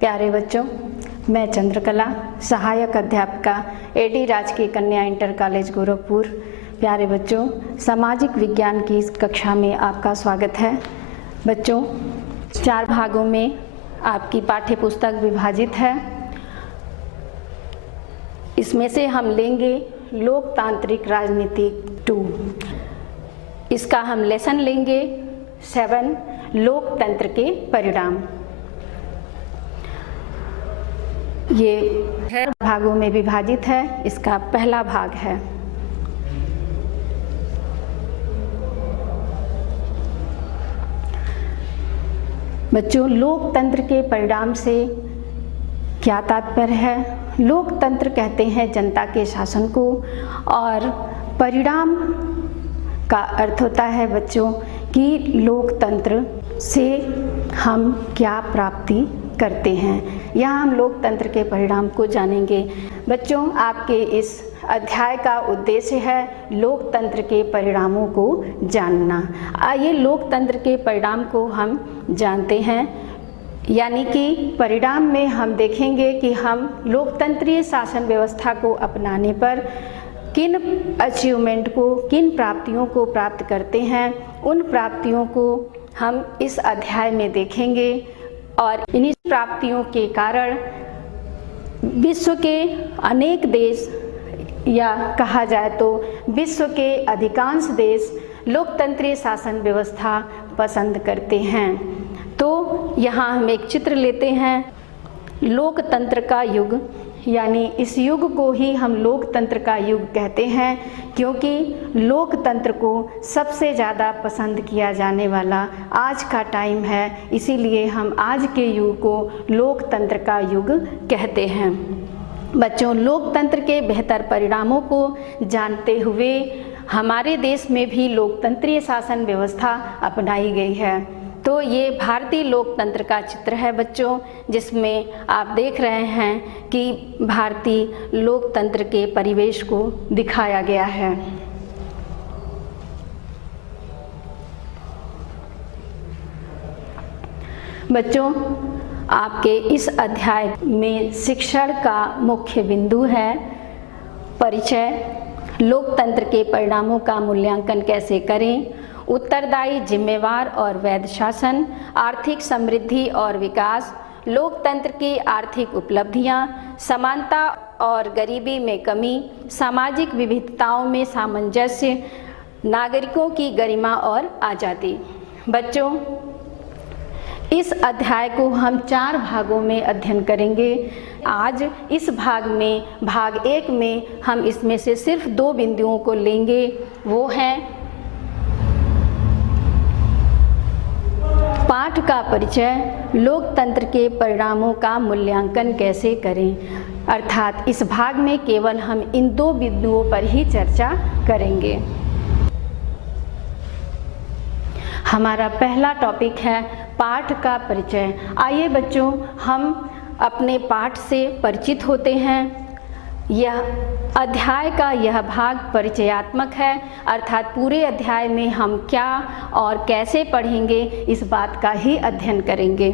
प्यारे बच्चों, मैं चंद्रकला, सहायक अध्यापिका एडी राजकीय कन्या इंटर कॉलेज गोरखपुर। प्यारे बच्चों, सामाजिक विज्ञान की इस कक्षा में आपका स्वागत है। बच्चों, 4 भागों में आपकी पाठ्य पुस्तक विभाजित है। इसमें से हम लेंगे लोकतांत्रिक राजनीति 2। इसका हम लेसन लेंगे 7 लोकतंत्र के परिणाम। ये 6 भागों में विभाजित है। इसका पहला भाग है। बच्चों, लोकतंत्र के परिणाम से क्या तात्पर्य है? लोकतंत्र कहते हैं जनता के शासन को, और परिणाम का अर्थ होता है बच्चों कि लोकतंत्र से हम क्या प्राप्ति करते हैं। यहाँ हम लोकतंत्र के परिणाम को जानेंगे। बच्चों, आपके इस अध्याय का उद्देश्य है लोकतंत्र के परिणामों को जानना। आइए लोकतंत्र के परिणाम को हम जानते हैं। यानी कि परिणाम में हम देखेंगे कि हम लोकतंत्रीय शासन व्यवस्था को अपनाने पर किन अचीवमेंट को, किन प्राप्तियों को प्राप्त करते हैं। उन प्राप्तियों को हम इस अध्याय में देखेंगे और इन्हीं प्राप्तियों के कारण विश्व के अनेक देश, या कहा जाए तो विश्व के अधिकांश देश लोकतंत्रीय शासन व्यवस्था पसंद करते हैं। तो यहाँ हम एक चित्र लेते हैं लोकतंत्र का युग, यानी इस युग को ही हम लोकतंत्र का युग कहते हैं, क्योंकि लोकतंत्र को सबसे ज़्यादा पसंद किया जाने वाला आज का टाइम है। इसीलिए हम आज के युग को लोकतंत्र का युग कहते हैं। बच्चों, लोकतंत्र के बेहतर परिणामों को जानते हुए हमारे देश में भी लोकतंत्रीय शासन व्यवस्था अपनाई गई है। तो ये भारतीय लोकतंत्र का चित्र है बच्चों, जिसमें आप देख रहे हैं कि भारतीय लोकतंत्र के परिवेश को दिखाया गया है। बच्चों, आपके इस अध्याय में शिक्षण का मुख्य बिंदु है परिचय, लोकतंत्र के परिणामों का मूल्यांकन कैसे करें, उत्तरदायी, जिम्मेवार और वैध शासन, आर्थिक समृद्धि और विकास, लोकतंत्र की आर्थिक उपलब्धियां, समानता और गरीबी में कमी, सामाजिक विविधताओं में सामंजस्य, नागरिकों की गरिमा और आज़ादी। बच्चों, इस अध्याय को हम 4 भागों में अध्ययन करेंगे। आज इस भाग में, भाग 1 में हम इसमें से सिर्फ 2 बिंदुओं को लेंगे। वो हैं पाठ का परिचय, लोकतंत्र के परिणामों का मूल्यांकन कैसे करें। अर्थात इस भाग में केवल हम इन 2 बिंदुओं पर ही चर्चा करेंगे। हमारा पहला टॉपिक है पाठ का परिचय। आइए बच्चों, हम अपने पाठ से परिचित होते हैं। यह अध्याय का यह भाग परिचयात्मक है, अर्थात पूरे अध्याय में हम क्या और कैसे पढ़ेंगे इस बात का ही अध्ययन करेंगे।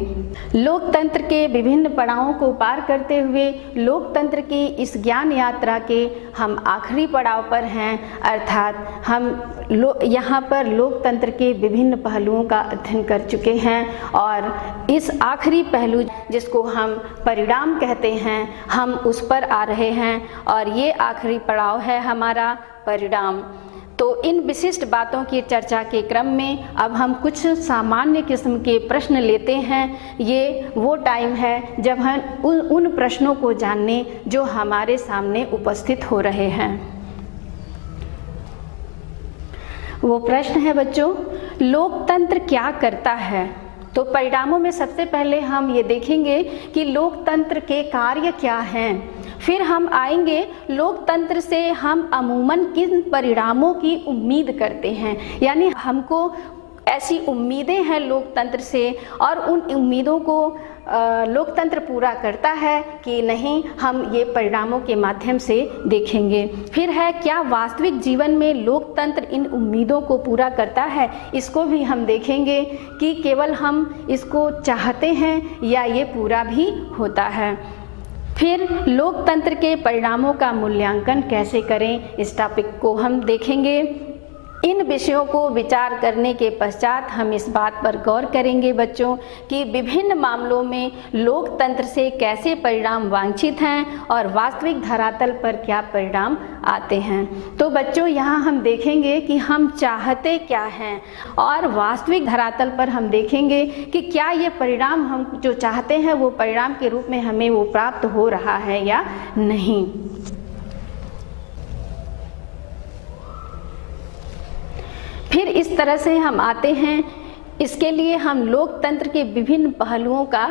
लोकतंत्र के विभिन्न पड़ावों को पार करते हुए लोकतंत्र की इस ज्ञान यात्रा के हम आखिरी पड़ाव पर हैं, अर्थात हम यहाँ पर लोकतंत्र के विभिन्न पहलुओं का अध्ययन कर चुके हैं, और इस आखिरी पहलू जिसको हम परिणाम कहते हैं, हम उस पर आ रहे हैं, और ये आखिरी पड़ाव है हमारा परिणाम। तो इन विशिष्ट बातों की चर्चा के क्रम में अब हम कुछ सामान्य किस्म के प्रश्न लेते हैं। ये वो टाइम है जब हम उन प्रश्नों को जानने जो हमारे सामने उपस्थित हो रहे हैं। वो प्रश्न है बच्चों, लोकतंत्र क्या करता है? तो परिणामों में सबसे पहले हम ये देखेंगे कि लोकतंत्र के कार्य क्या हैं। फिर हम आएंगे लोकतंत्र से हम अमूमन किन परिणामों की उम्मीद करते हैं, यानी हमको ऐसी उम्मीदें हैं लोकतंत्र से, और उन उम्मीदों को लोकतंत्र पूरा करता है कि नहीं, हम ये परिणामों के माध्यम से देखेंगे। फिर है, क्या वास्तविक जीवन में लोकतंत्र इन उम्मीदों को पूरा करता है, इसको भी हम देखेंगे कि केवल हम इसको चाहते हैं या ये पूरा भी होता है। फिर लोकतंत्र के परिणामों का मूल्यांकन कैसे करें, इस टॉपिक को हम देखेंगे। इन विषयों को विचार करने के पश्चात हम इस बात पर गौर करेंगे बच्चों कि विभिन्न मामलों में लोकतंत्र से कैसे परिणाम वांछित हैं और वास्तविक धरातल पर क्या परिणाम आते हैं। तो बच्चों, यहाँ हम देखेंगे कि हम चाहते क्या हैं और वास्तविक धरातल पर हम देखेंगे कि क्या ये परिणाम हम जो चाहते हैं वो परिणाम के रूप में हमें वो प्राप्त हो रहा है या नहीं। फिर इस तरह से हम आते हैं, इसके लिए हम लोकतंत्र के विभिन्न पहलुओं का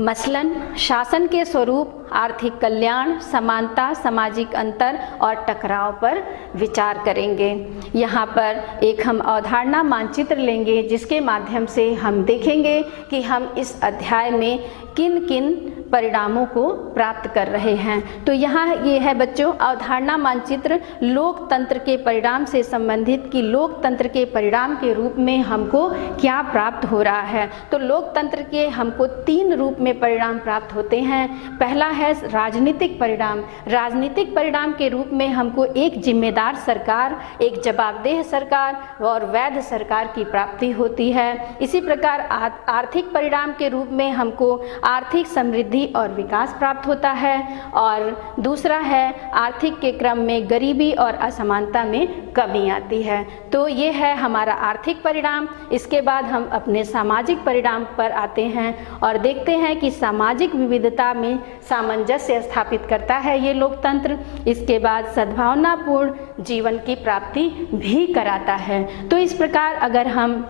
मसलन शासन के स्वरूप, आर्थिक कल्याण, समानता, सामाजिक अंतर और टकराव पर विचार करेंगे। यहाँ पर एक हम अवधारणा मानचित्र लेंगे जिसके माध्यम से हम देखेंगे कि हम इस अध्याय में किन किन परिणामों को प्राप्त कर रहे हैं। तो यहाँ ये है बच्चों अवधारणा मानचित्र लोकतंत्र के परिणाम से संबंधित कि लोकतंत्र के परिणाम के रूप में हमको क्या प्राप्त हो रहा है। तो लोकतंत्र के हमको 3 रूप में परिणाम प्राप्त होते हैं। पहला है राजनीतिक परिणाम। राजनीतिक परिणाम के रूप में हमको एक जिम्मेदार सरकार, एक जवाबदेह सरकार और वैध सरकार की प्राप्ति होती है। इसी प्रकार आर्थिक परिणाम के रूप में हमको आर्थिक समृद्धि और विकास प्राप्त होता है। और दूसरा है आर्थिक के क्रम में गरीबी और असमानता में कमी आती है। तो ये है हमारा आर्थिक परिणाम। इसके बाद हम अपने सामाजिक परिणाम पर आते हैं और देखते हैं कि सामाजिक विविधता में सामंजस्य स्थापित करता है ये लोकतंत्र। इसके बाद सद्भावनापूर्ण जीवन की प्राप्ति भी कराता है। तो इस प्रकार अगर हम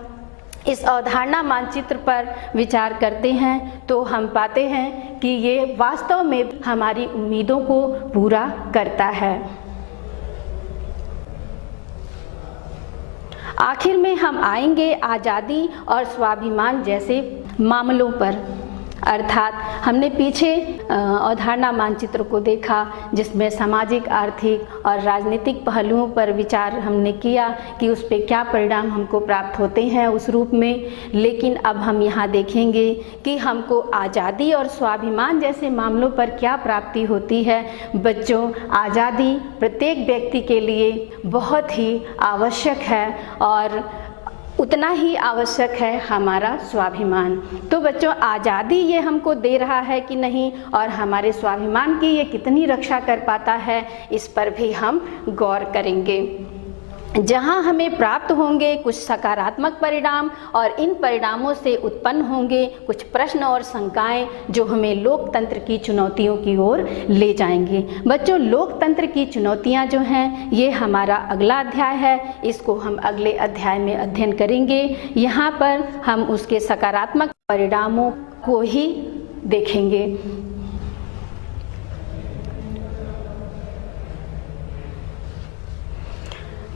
इस अवधारणा मानचित्र पर विचार करते हैं तो हम पाते हैं कि ये वास्तव में हमारी उम्मीदों को पूरा करता है। आखिर में हम आएंगे आज़ादी और स्वाभिमान जैसे मामलों पर। अर्थात हमने पीछे अवधारणा मानचित्र को देखा जिसमें सामाजिक, आर्थिक और राजनीतिक पहलुओं पर विचार हमने किया कि उस पे क्या परिणाम हमको प्राप्त होते हैं उस रूप में। लेकिन अब हम यहाँ देखेंगे कि हमको आज़ादी और स्वाभिमान जैसे मामलों पर क्या प्राप्ति होती है। बच्चों, आज़ादी प्रत्येक व्यक्ति के लिए बहुत ही आवश्यक है और उतना ही आवश्यक है हमारा स्वाभिमान। तो बच्चों, आज़ादी ये हमको दे रहा है कि नहीं और हमारे स्वाभिमान की ये कितनी रक्षा कर पाता है, इस पर भी हम गौर करेंगे। जहाँ हमें प्राप्त होंगे कुछ सकारात्मक परिणाम और इन परिणामों से उत्पन्न होंगे कुछ प्रश्न और शंकाएं जो हमें लोकतंत्र की चुनौतियों की ओर ले जाएंगे। बच्चों, लोकतंत्र की चुनौतियां जो हैं ये हमारा अगला अध्याय है, इसको हम अगले अध्याय में अध्ययन करेंगे। यहाँ पर हम उसके सकारात्मक परिणामों को ही देखेंगे।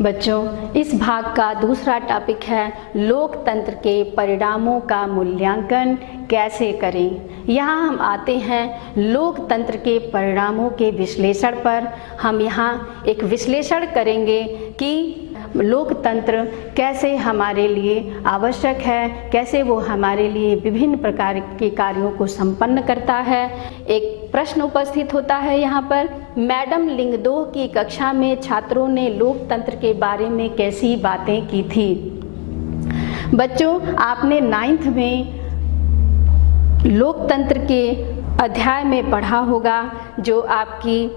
बच्चों, इस भाग का दूसरा टॉपिक है लोकतंत्र के परिणामों का मूल्यांकन कैसे करें। यहाँ हम आते हैं लोकतंत्र के परिणामों के विश्लेषण पर। हम यहाँ एक विश्लेषण करेंगे कि लोकतंत्र कैसे हमारे लिए आवश्यक है, कैसे वो हमारे लिए विभिन्न प्रकार के कार्यों को संपन्न करता है। एक प्रश्न उपस्थित होता है यहाँ पर, मैडम लिंगदोह की कक्षा में छात्रों ने लोकतंत्र के बारे में कैसी बातें की थी। बच्चों, आपने 9th में लोकतंत्र के अध्याय में पढ़ा होगा जो आपकी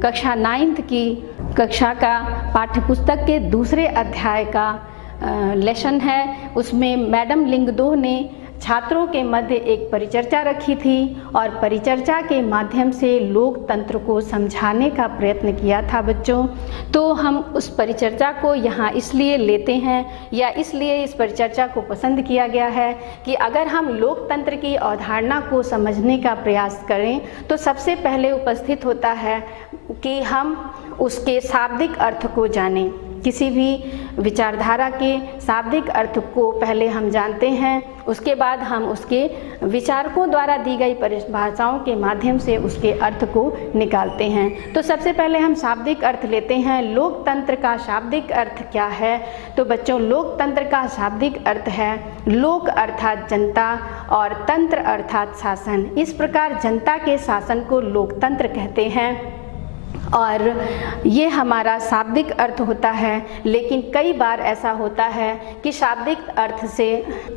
कक्षा 9th की कक्षा का पाठ्यपुस्तक के दूसरे अध्याय का लेसन है। उसमें मैडम लिंगदोह ने छात्रों के मध्य एक परिचर्चा रखी थी और परिचर्चा के माध्यम से लोकतंत्र को समझाने का प्रयत्न किया था। बच्चों, तो हम उस परिचर्चा को यहाँ इसलिए लेते हैं या इसलिए इस परिचर्चा को पसंद किया गया है कि अगर हम लोकतंत्र की अवधारणा को समझने का प्रयास करें तो सबसे पहले उपस्थित होता है कि हम उसके शाब्दिक अर्थ को जानें। किसी भी विचारधारा के शाब्दिक अर्थ को पहले हम जानते हैं, उसके बाद हम उसके विचारकों द्वारा दी गई परिभाषाओं के माध्यम से उसके अर्थ को निकालते हैं। तो सबसे पहले हम शाब्दिक अर्थ लेते हैं। लोकतंत्र का शाब्दिक अर्थ क्या है? तो बच्चों, लोकतंत्र का शाब्दिक अर्थ है लोक अर्थात जनता और तंत्र अर्थात शासन। इस प्रकार जनता के शासन को लोकतंत्र कहते हैं और ये हमारा शाब्दिक अर्थ होता है। लेकिन कई बार ऐसा होता है कि शाब्दिक अर्थ से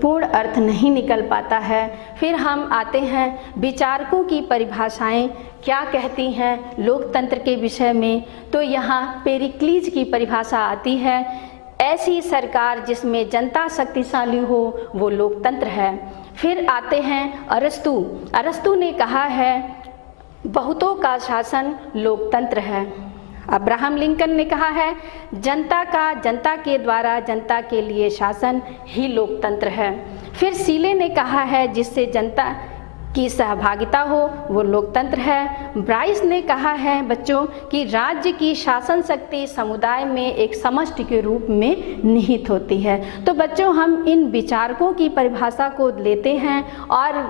पूर्ण अर्थ नहीं निकल पाता है। फिर हम आते हैं विचारकों की परिभाषाएं क्या कहती हैं लोकतंत्र के विषय में। तो यहाँ पेरिक्लीज की परिभाषा आती है, ऐसी सरकार जिसमें जनता शक्तिशाली हो वो लोकतंत्र है। फिर आते हैं अरस्तु ने कहा है बहुतों का शासन लोकतंत्र है। अब्राहम लिंकन ने कहा है जनता के द्वारा जनता के लिए शासन ही लोकतंत्र है। फिर सीले ने कहा है जिससे जनता की सहभागिता हो वो लोकतंत्र है। ब्राइस ने कहा है बच्चों कि राज्य की शासन शक्ति समुदाय में एक समष्टि के रूप में निहित होती है। तो बच्चों, हम इन विचारकों की परिभाषा को लेते हैं और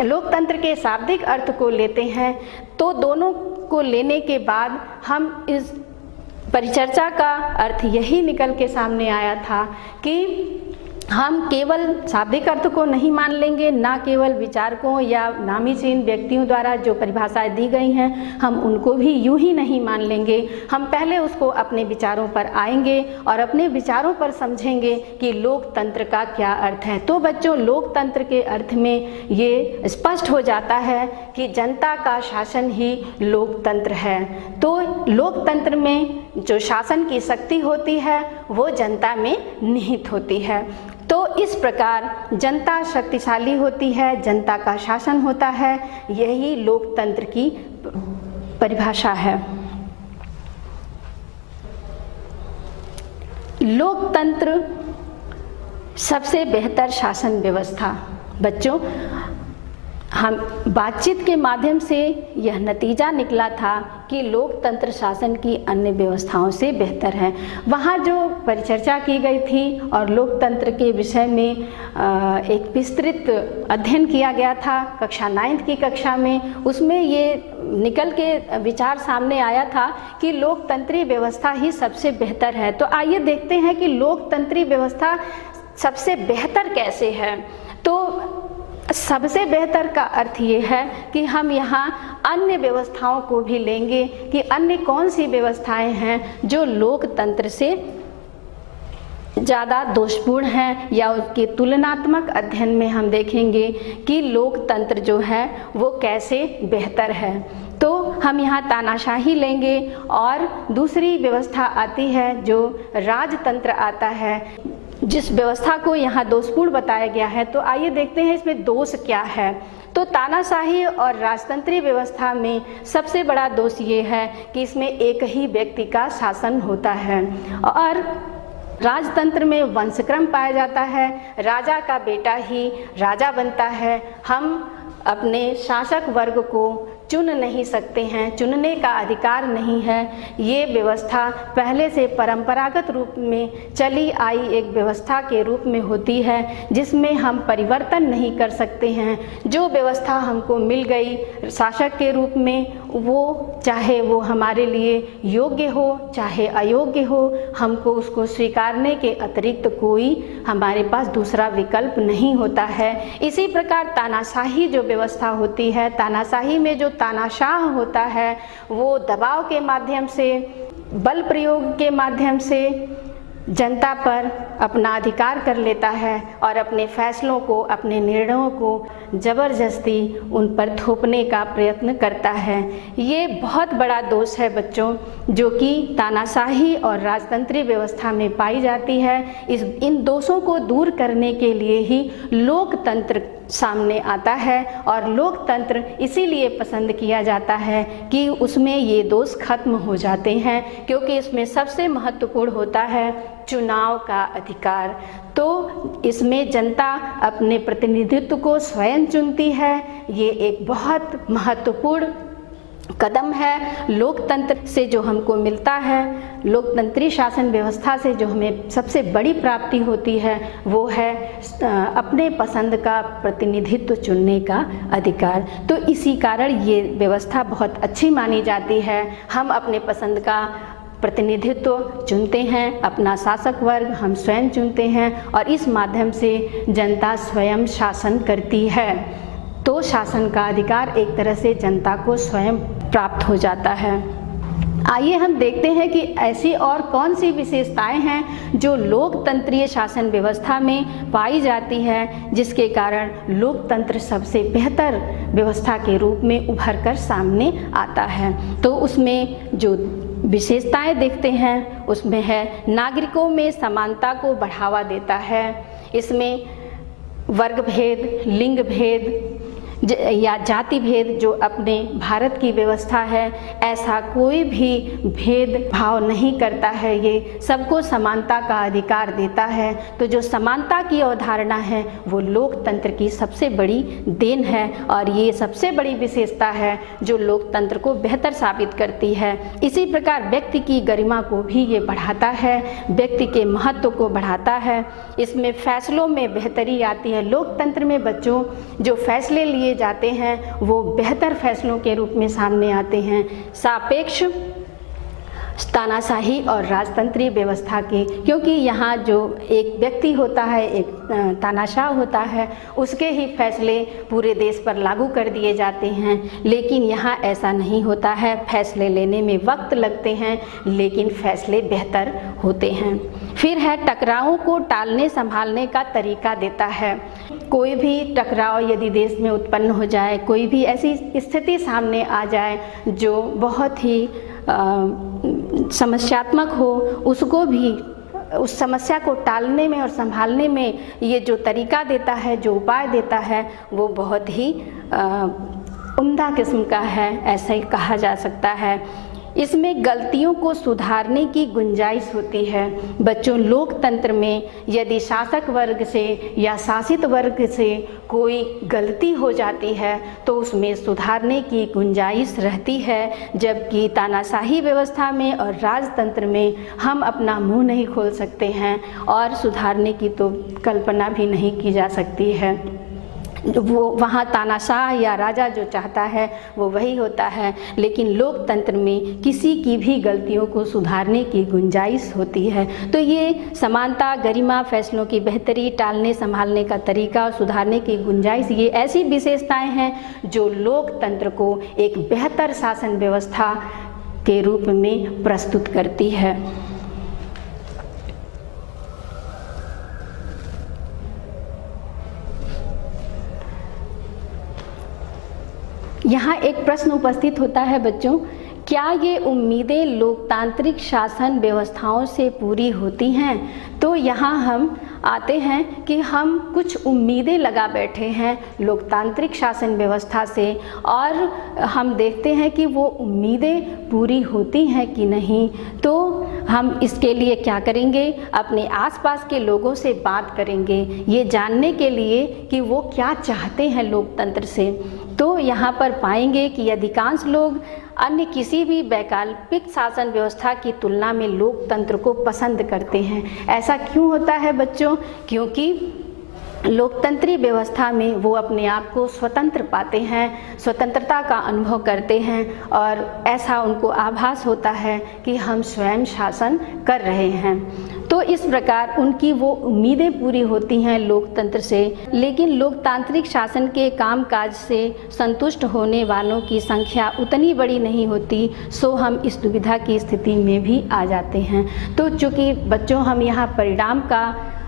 लोकतंत्र के शाब्दिक अर्थ को लेते हैं। तो दोनों को लेने के बाद हम इस परिचर्चा का अर्थ यही निकल के सामने आया था कि हम केवल शाब्दिक अर्थ को नहीं मान लेंगे, ना केवल विचारकों या नामी चीन व्यक्तियों द्वारा जो परिभाषाएं दी गई हैं हम उनको भी यूं ही नहीं मान लेंगे। हम पहले उसको अपने विचारों पर आएंगे और अपने विचारों पर समझेंगे कि लोकतंत्र का क्या अर्थ है। तो बच्चों, लोकतंत्र के अर्थ में ये स्पष्ट हो जाता है कि जनता का शासन ही लोकतंत्र है। तो लोकतंत्र में जो शासन की शक्ति होती है वो जनता में निहित होती है। तो इस प्रकार जनता शक्तिशाली होती है, जनता का शासन होता है, यही लोकतंत्र की परिभाषा है। लोकतंत्र सबसे बेहतर शासन व्यवस्था। बच्चों, हम बातचीत के माध्यम से यह नतीजा निकला था कि लोकतंत्र शासन की अन्य व्यवस्थाओं से बेहतर है। वहाँ जो परिचर्चा की गई थी और लोकतंत्र के विषय में एक विस्तृत अध्ययन किया गया था कक्षा 9th की कक्षा में, उसमें ये निकल के विचार सामने आया था कि लोकतंत्रीय व्यवस्था ही सबसे बेहतर है। तो आइए देखते हैं कि लोकतंत्रीय व्यवस्था सबसे बेहतर कैसे है। तो सबसे बेहतर का अर्थ ये है कि हम यहाँ अन्य व्यवस्थाओं को भी लेंगे कि अन्य कौन सी व्यवस्थाएं हैं जो लोकतंत्र से ज़्यादा दोषपूर्ण हैं, या उसके तुलनात्मक अध्ययन में हम देखेंगे कि लोकतंत्र जो है वो कैसे बेहतर है। तो हम यहाँ तानाशाही लेंगे और दूसरी व्यवस्था आती है जो राजतंत्र आता है, जिस व्यवस्था को यहाँ दोषपूर्ण बताया गया है। तो आइए देखते हैं इसमें दोष क्या है। तो तानाशाही और राजतंत्रीय व्यवस्था में सबसे बड़ा दोष ये है कि इसमें एक ही व्यक्ति का शासन होता है और राजतंत्र में वंशक्रम पाया जाता है, राजा का बेटा ही राजा बनता है। हम अपने शासक वर्ग को चुन नहीं सकते हैं, चुनने का अधिकार नहीं है। ये व्यवस्था पहले से परंपरागत रूप में चली आई एक व्यवस्था के रूप में होती है जिसमें हम परिवर्तन नहीं कर सकते हैं। जो व्यवस्था हमको मिल गई शासक के रूप में, वो चाहे वो हमारे लिए योग्य हो चाहे अयोग्य हो, हमको उसको स्वीकारने के अतिरिक्त कोई हमारे पास दूसरा विकल्प नहीं होता है। इसी प्रकार तानाशाही जो व्यवस्था होती है, तानाशाही में जो तानाशाह होता है वो दबाव के माध्यम से, बल प्रयोग के माध्यम से जनता पर अपना अधिकार कर लेता है और अपने फैसलों को, अपने निर्णयों को ज़बरदस्ती उन पर थोपने का प्रयत्न करता है। ये बहुत बड़ा दोष है बच्चों, जो कि तानाशाही और राजतंत्रीय व्यवस्था में पाई जाती है। इन दोषों को दूर करने के लिए ही लोकतंत्र सामने आता है और लोकतंत्र इसीलिए पसंद किया जाता है कि उसमें ये दोष खत्म हो जाते हैं, क्योंकि इसमें सबसे महत्वपूर्ण होता है चुनाव का अधिकार। तो इसमें जनता अपने प्रतिनिधित्व को स्वयं चुनती है। ये एक बहुत महत्वपूर्ण कदम है। लोकतंत्र से जो हमको मिलता है, लोकतंत्री शासन व्यवस्था से जो हमें सबसे बड़ी प्राप्ति होती है, वो है अपने पसंद का प्रतिनिधित्व चुनने का अधिकार। तो इसी कारण ये व्यवस्था बहुत अच्छी मानी जाती है। हम अपने पसंद का प्रतिनिधित्व चुनते हैं, अपना शासक वर्ग हम स्वयं चुनते हैं और इस माध्यम से जनता स्वयं शासन करती है। तो शासन का अधिकार एक तरह से जनता को स्वयं प्राप्त हो जाता है। आइए हम देखते हैं कि ऐसी और कौन सी विशेषताएं हैं जो लोकतंत्रीय शासन व्यवस्था में पाई जाती है, जिसके कारण लोकतंत्र सबसे बेहतर व्यवस्था के रूप में उभर कर सामने आता है। तो उसमें जो विशेषताएं देखते हैं उसमें है नागरिकों में समानता को बढ़ावा देता है। इसमें वर्ग भेद, लिंग भेद या जाति भेद जो अपने भारत की व्यवस्था है, ऐसा कोई भी भेदभाव नहीं करता है। ये सबको समानता का अधिकार देता है। तो जो समानता की अवधारणा है वो लोकतंत्र की सबसे बड़ी देन है और ये सबसे बड़ी विशेषता है जो लोकतंत्र को बेहतर साबित करती है। इसी प्रकार व्यक्ति की गरिमा को भी ये बढ़ाता है, व्यक्ति के महत्व को बढ़ाता है। इसमें फैसलों में बेहतरी आती है। लोकतंत्र में बच्चों जो फैसले लिए जाते हैं वो बेहतर फैसलों के रूप में सामने आते हैं, सापेक्ष तानाशाही और राजतंत्रीय व्यवस्था के। क्योंकि यहाँ जो एक व्यक्ति होता है, एक तानाशाह होता है, उसके ही फैसले पूरे देश पर लागू कर दिए जाते हैं। लेकिन यहाँ ऐसा नहीं होता है। फैसले लेने में वक्त लगते हैं लेकिन फैसले बेहतर होते हैं। फिर है टकरावों को टालने संभालने का तरीका देता है। कोई भी टकराव यदि देश में उत्पन्न हो जाए, कोई भी ऐसी स्थिति सामने आ जाए जो बहुत ही समस्यात्मक हो, उसको भी उस समस्या को टालने में और संभालने में ये जो तरीका देता है, जो उपाय देता है, वो बहुत ही उम्दा किस्म का है, ऐसा ही कहा जा सकता है। इसमें गलतियों को सुधारने की गुंजाइश होती है। बच्चों लोकतंत्र में यदि शासक वर्ग से या शासित वर्ग से कोई गलती हो जाती है तो उसमें सुधारने की गुंजाइश रहती है, जबकि तानाशाही व्यवस्था में और राजतंत्र में हम अपना मुंह नहीं खोल सकते हैं और सुधारने की तो कल्पना भी नहीं की जा सकती है। वो वहाँ तानाशाह या राजा जो चाहता है वो वही होता है। लेकिन लोकतंत्र में किसी की भी गलतियों को सुधारने की गुंजाइश होती है। तो ये समानता, गरिमा, फैसलों की बेहतरी, टालने संभालने का तरीका और सुधारने की गुंजाइश, ये ऐसी विशेषताएं हैं जो लोकतंत्र को एक बेहतर शासन व्यवस्था के रूप में प्रस्तुत करती है। यहाँ एक प्रश्न उपस्थित होता है बच्चों, क्या ये उम्मीदें लोकतांत्रिक शासन व्यवस्थाओं से पूरी होती हैं? तो यहाँ हम आते हैं कि हम कुछ उम्मीदें लगा बैठे हैं लोकतांत्रिक शासन व्यवस्था से और हम देखते हैं कि वो उम्मीदें पूरी होती हैं कि नहीं। तो हम इसके लिए क्या करेंगे? अपने आसपास के लोगों से बात करेंगे ये जानने के लिए कि वो क्या चाहते हैं लोकतंत्र से। तो यहाँ पर पाएंगे कि अधिकांश लोग अन्य किसी भी वैकल्पिक शासन व्यवस्था की तुलना में लोकतंत्र को पसंद करते हैं। ऐसा क्यों होता है बच्चों? क्योंकि लोकतंत्री व्यवस्था में वो अपने आप को स्वतंत्र पाते हैं, स्वतंत्रता का अनुभव करते हैं और ऐसा उनको आभास होता है कि हम स्वयं शासन कर रहे हैं। तो इस प्रकार उनकी वो उम्मीदें पूरी होती हैं लोकतंत्र से। लेकिन लोकतांत्रिक शासन के कामकाज से संतुष्ट होने वालों की संख्या उतनी बड़ी नहीं होती, सो हम इस दुविधा की स्थिति में भी आ जाते हैं। तो चूँकि बच्चों हम यहाँ परिणाम का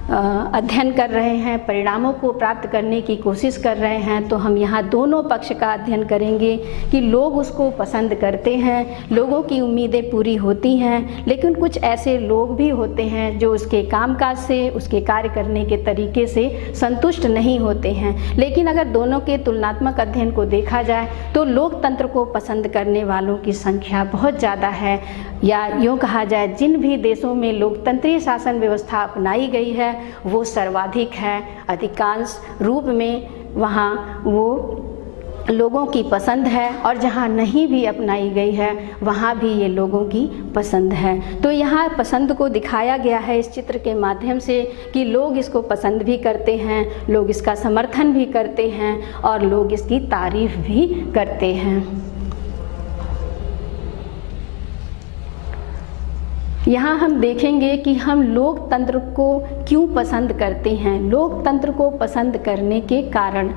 अध्ययन कर रहे हैं, परिणामों को प्राप्त करने की कोशिश कर रहे हैं, तो हम यहाँ दोनों पक्ष का अध्ययन करेंगे कि लोग उसको पसंद करते हैं, लोगों की उम्मीदें पूरी होती हैं, लेकिन कुछ ऐसे लोग भी होते हैं जो उसके कामकाज से, उसके कार्य करने के तरीके से संतुष्ट नहीं होते हैं। लेकिन अगर दोनों के तुलनात्मक अध्ययन को देखा जाए तो लोकतंत्र को पसंद करने वालों की संख्या बहुत ज़्यादा है, या यूँ कहा जाए जिन भी देशों में लोकतंत्रीय शासन व्यवस्था अपनाई गई है वो सर्वाधिक है। अधिकांश रूप में वहाँ वो लोगों की पसंद है और जहाँ नहीं भी अपनाई गई है वहाँ भी ये लोगों की पसंद है। तो यहाँ पसंद को दिखाया गया है इस चित्र के माध्यम से कि लोग इसको पसंद भी करते हैं, लोग इसका समर्थन भी करते हैं और लोग इसकी तारीफ भी करते हैं। यहाँ हम देखेंगे कि हम लोकतंत्र को क्यों पसंद करते हैं, लोकतंत्र को पसंद करने के कारण।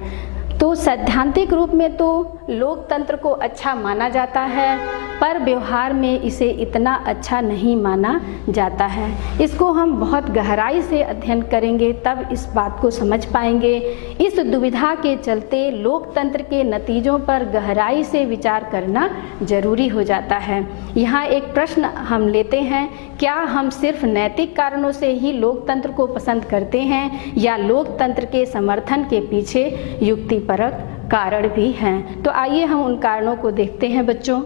तो सैद्धांतिक रूप में तो लोकतंत्र को अच्छा माना जाता है, पर व्यवहार में इसे इतना अच्छा नहीं माना जाता है। इसको हम बहुत गहराई से अध्ययन करेंगे तब इस बात को समझ पाएंगे। इस दुविधा के चलते लोकतंत्र के नतीजों पर गहराई से विचार करना जरूरी हो जाता है। यहाँ एक प्रश्न हम लेते हैं, क्या हम सिर्फ नैतिक कारणों से ही लोकतंत्र को पसंद करते हैं या लोकतंत्र के समर्थन के पीछे युक्तिपरक कारण भी हैं? तो आइए हम उन कारणों को देखते हैं बच्चों।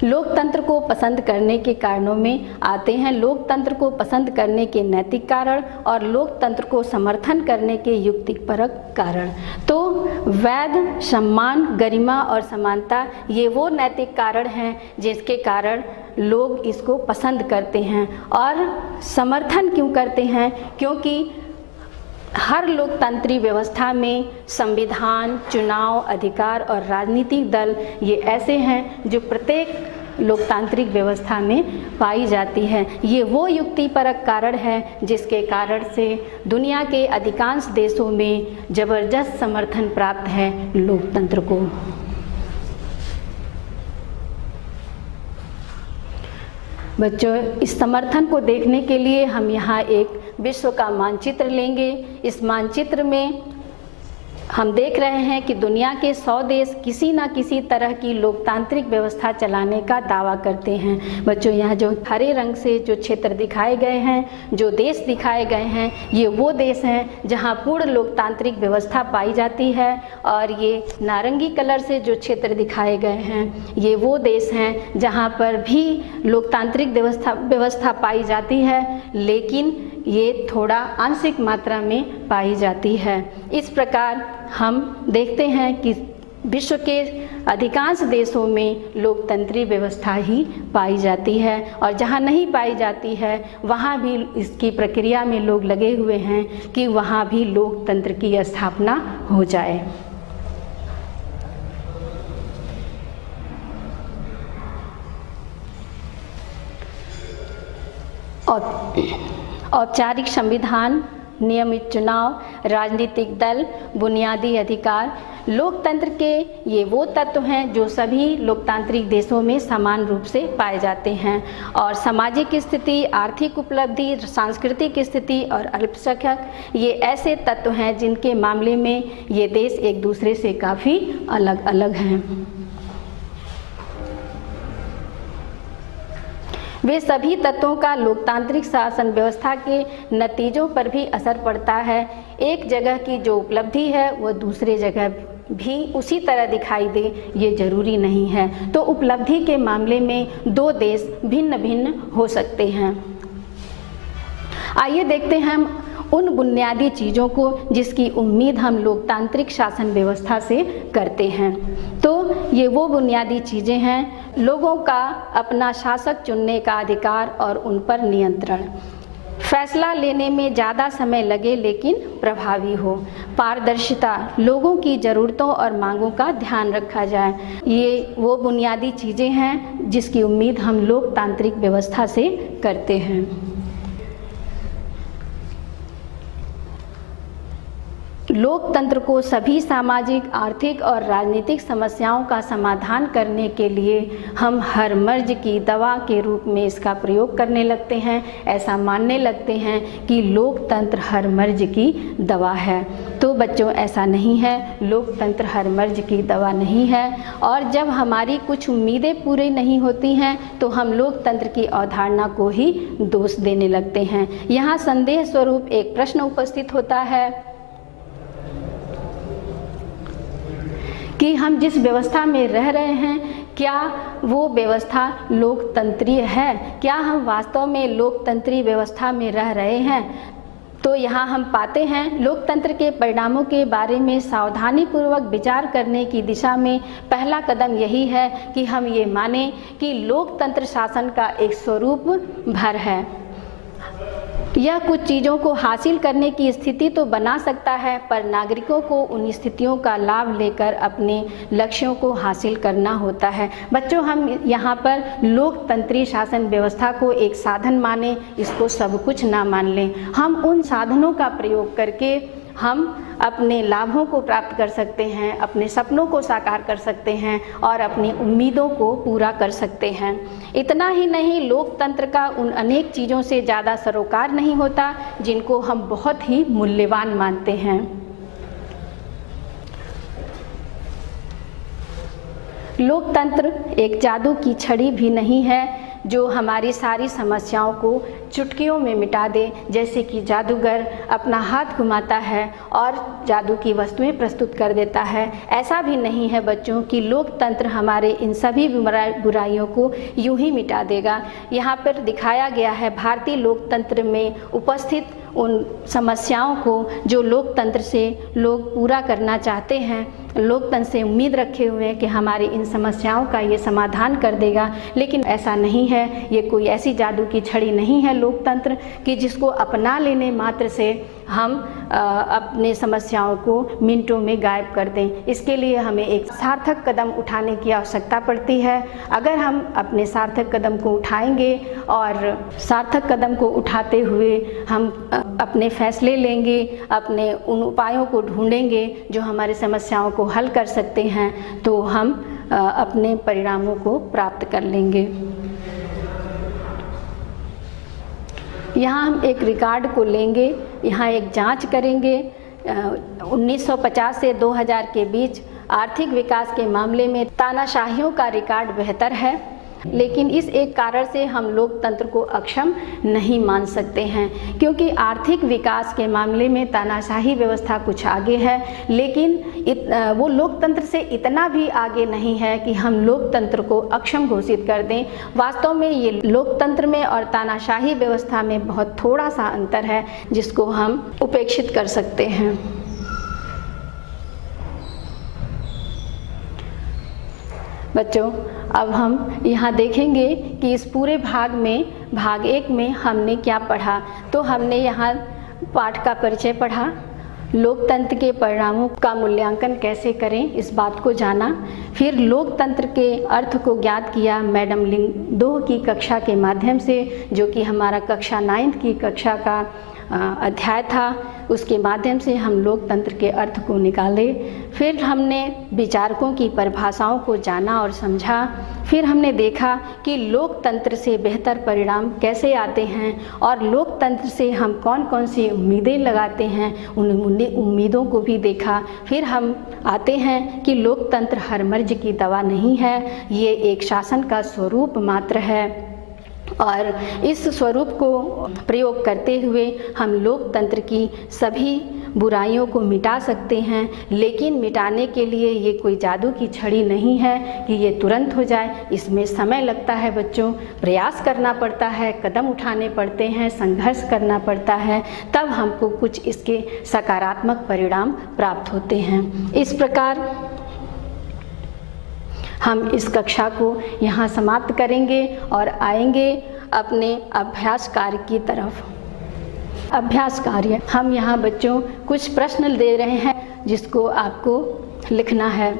लोकतंत्र को पसंद करने के कारणों में आते हैं लोकतंत्र को पसंद करने के नैतिक कारण और लोकतंत्र को समर्थन करने के युक्तिपरक कारण। तो वैध, सम्मान, गरिमा और समानता ये वो नैतिक कारण हैं जिसके कारण लोग इसको पसंद करते हैं। और समर्थन क्यों करते हैं? क्योंकि हर लोकतांत्रिक व्यवस्था में संविधान, चुनाव, अधिकार और राजनीतिक दल ये ऐसे हैं जो प्रत्येक लोकतांत्रिक व्यवस्था में पाई जाती है। ये वो युक्तिपरक कारण है जिसके कारण से दुनिया के अधिकांश देशों में जबरदस्त समर्थन प्राप्त है लोकतंत्र को। बच्चों, इस समर्थन को देखने के लिए हम यहाँ एक विश्व का मानचित्र लेंगे। इस मानचित्र में हम देख रहे हैं कि दुनिया के 100 देश किसी न किसी तरह की लोकतांत्रिक व्यवस्था चलाने का दावा करते हैं। बच्चों, यहाँ जो हरे रंग से जो क्षेत्र दिखाए गए हैं, जो देश दिखाए गए हैं, ये वो देश हैं जहाँ पूर्ण लोकतांत्रिक व्यवस्था पाई जाती है। और ये नारंगी कलर से जो क्षेत्र दिखाए गए हैं, ये वो देश हैं जहाँ पर भी लोकतांत्रिक व्यवस्था पाई जाती है, लेकिन ये थोड़ा आंशिक मात्रा में पाई जाती है। इस प्रकार हम देखते हैं कि विश्व के अधिकांश देशों में लोकतंत्रीय व्यवस्था ही पाई जाती है और जहाँ नहीं पाई जाती है वहाँ भी इसकी प्रक्रिया में लोग लगे हुए हैं कि वहाँ भी लोकतंत्र की स्थापना हो जाए। औपचारिक संविधान, नियमित चुनाव, राजनीतिक दल, बुनियादी अधिकार, लोकतंत्र के ये वो तत्व हैं जो सभी लोकतांत्रिक देशों में समान रूप से पाए जाते हैं। और सामाजिक स्थिति, आर्थिक उपलब्धि, सांस्कृतिक स्थिति और अल्पसंख्यक ये ऐसे तत्व हैं जिनके मामले में ये देश एक दूसरे से काफ़ी अलग अलग हैं। वे सभी तत्वों का लोकतांत्रिक शासन व्यवस्था के नतीजों पर भी असर पड़ता है। एक जगह की जो उपलब्धि है वह दूसरे जगह भी उसी तरह दिखाई दे ये जरूरी नहीं है। तो उपलब्धि के मामले में दो देश भिन्न भिन्न हो सकते हैं। आइए देखते हैं हम उन बुनियादी चीज़ों को जिसकी उम्मीद हम लोकतांत्रिक शासन व्यवस्था से करते हैं। तो ये वो बुनियादी चीज़ें हैं, लोगों का अपना शासक चुनने का अधिकार और उन पर नियंत्रण, फैसला लेने में ज़्यादा समय लगे लेकिन प्रभावी हो, पारदर्शिता, लोगों की ज़रूरतों और मांगों का ध्यान रखा जाए। ये वो बुनियादी चीज़ें हैं जिसकी उम्मीद हम लोकतांत्रिक व्यवस्था से करते हैं। लोकतंत्र को सभी सामाजिक, आर्थिक और राजनीतिक समस्याओं का समाधान करने के लिए हम हर मर्ज की दवा के रूप में इसका प्रयोग करने लगते हैं। ऐसा मानने लगते हैं कि लोकतंत्र हर मर्ज की दवा है। तो बच्चों, ऐसा नहीं है, लोकतंत्र हर मर्ज की दवा नहीं है। और जब हमारी कुछ उम्मीदें पूरी नहीं होती हैं तो हम लोकतंत्र की अवधारणा को ही दोष देने लगते हैं। यहाँ संदेह स्वरूप एक प्रश्न उपस्थित होता है कि हम जिस व्यवस्था में रह रहे हैं क्या वो व्यवस्था लोकतंत्रीय है? क्या हम वास्तव में लोकतंत्रीय व्यवस्था में रह रहे हैं? तो यहाँ हम पाते हैं लोकतंत्र के परिणामों के बारे में सावधानीपूर्वक विचार करने की दिशा में पहला कदम यही है कि हम ये मानें कि लोकतंत्र शासन का एक स्वरूप भर है। यह कुछ चीज़ों को हासिल करने की स्थिति तो बना सकता है, पर नागरिकों को उन स्थितियों का लाभ लेकर अपने लक्ष्यों को हासिल करना होता है। बच्चों, हम यहाँ पर लोकतंत्री शासन व्यवस्था को एक साधन माने, इसको सब कुछ ना मान लें। हम उन साधनों का प्रयोग करके हम अपने लाभों को प्राप्त कर सकते हैं, अपने सपनों को साकार कर सकते हैं और अपनी उम्मीदों को पूरा कर सकते हैं। इतना ही नहीं, लोकतंत्र का उन अनेक चीज़ों से ज़्यादा सरोकार नहीं होता जिनको हम बहुत ही मूल्यवान मानते हैं। लोकतंत्र एक जादू की छड़ी भी नहीं है जो हमारी सारी समस्याओं को चुटकियों में मिटा दे, जैसे कि जादूगर अपना हाथ घुमाता है और जादू की वस्तुएं प्रस्तुत कर देता है। ऐसा भी नहीं है बच्चों कि लोकतंत्र हमारे इन सभी बुराइयों को यूं ही मिटा देगा। यहाँ पर दिखाया गया है भारतीय लोकतंत्र में उपस्थित उन समस्याओं को जो लोकतंत्र से लोग पूरा करना चाहते हैं, लोकतंत्र से उम्मीद रखे हुए हैं कि हमारी इन समस्याओं का ये समाधान कर देगा। लेकिन ऐसा नहीं है, ये कोई ऐसी जादू की छड़ी नहीं है लोकतंत्र कि जिसको अपना लेने मात्र से हम अपने समस्याओं को मिनटों में गायब कर दें। इसके लिए हमें एक सार्थक कदम उठाने की आवश्यकता पड़ती है। अगर हम अपने सार्थक कदम को उठाएंगे और सार्थक कदम को उठाते हुए हम अपने फैसले लेंगे, अपने उन उपायों को ढूंढेंगे जो हमारी समस्याओं को हल कर सकते हैं, तो हम अपने परिणामों को प्राप्त कर लेंगे। यहाँ हम एक रिकॉर्ड को लेंगे, यहाँ एक जांच करेंगे। 1950 से 2000 के बीच आर्थिक विकास के मामले में तानाशाहियों का रिकॉर्ड बेहतर है, लेकिन इस एक कारण से हम लोकतंत्र को अक्षम नहीं मान सकते हैं, क्योंकि आर्थिक विकास के मामले में तानाशाही व्यवस्था कुछ आगे है, लेकिन वो लोकतंत्र से इतना भी आगे नहीं है कि हम लोकतंत्र को अक्षम घोषित कर दें। वास्तव में ये लोकतंत्र में और तानाशाही व्यवस्था में बहुत थोड़ा सा अंतर है जिसको हम उपेक्षित कर सकते हैं। बच्चों, अब हम यहाँ देखेंगे कि इस पूरे भाग में, भाग 1 में हमने क्या पढ़ा। तो हमने यहाँ पाठ का परिचय पढ़ा, लोकतंत्र के परिणामों का मूल्यांकन कैसे करें इस बात को जाना, फिर लोकतंत्र के अर्थ को ज्ञात किया मैडम लिंगदोह की कक्षा के माध्यम से, जो कि हमारा कक्षा 9th की कक्षा का अध्याय था। उसके माध्यम से हम लोकतंत्र के अर्थ को निकाले। फिर हमने विचारकों की परिभाषाओं को जाना और समझा। फिर हमने देखा कि लोकतंत्र से बेहतर परिणाम कैसे आते हैं और लोकतंत्र से हम कौन कौन सी उम्मीदें लगाते हैं, उन उम्मीदों को भी देखा। फिर हम आते हैं कि लोकतंत्र हर मर्ज की दवा नहीं है, ये एक शासन का स्वरूप मात्र है और इस स्वरूप को प्रयोग करते हुए हम लोकतंत्र की सभी बुराइयों को मिटा सकते हैं। लेकिन मिटाने के लिए ये कोई जादू की छड़ी नहीं है कि ये तुरंत हो जाए, इसमें समय लगता है बच्चों, प्रयास करना पड़ता है, कदम उठाने पड़ते हैं, संघर्ष करना पड़ता है, तब हमको कुछ इसके सकारात्मक परिणाम प्राप्त होते हैं। इस प्रकार हम इस कक्षा को यहाँ समाप्त करेंगे और आएंगे अपने अभ्यास कार्य की तरफ। अभ्यास कार्य, हम यहाँ बच्चों कुछ प्रश्न दे रहे हैं जिसको आपको लिखना है।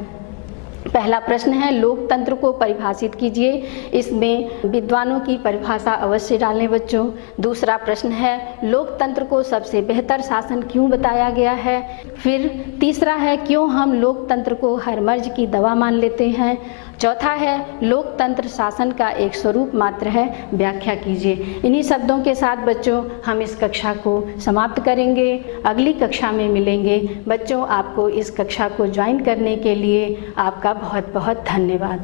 पहला प्रश्न है, लोकतंत्र को परिभाषित कीजिए। इसमें विद्वानों की परिभाषा अवश्य डालें बच्चों। दूसरा प्रश्न है, लोकतंत्र को सबसे बेहतर शासन क्यों बताया गया है। फिर तीसरा है, क्यों हम लोकतंत्र को हर मर्ज की दवा मान लेते हैं। चौथा है, लोकतंत्र शासन का एक स्वरूप मात्र है, व्याख्या कीजिए। इन्हीं शब्दों के साथ बच्चों हम इस कक्षा को समाप्त करेंगे, अगली कक्षा में मिलेंगे। बच्चों, आपको इस कक्षा को ज्वाइन करने के लिए आपका बहुत बहुत धन्यवाद।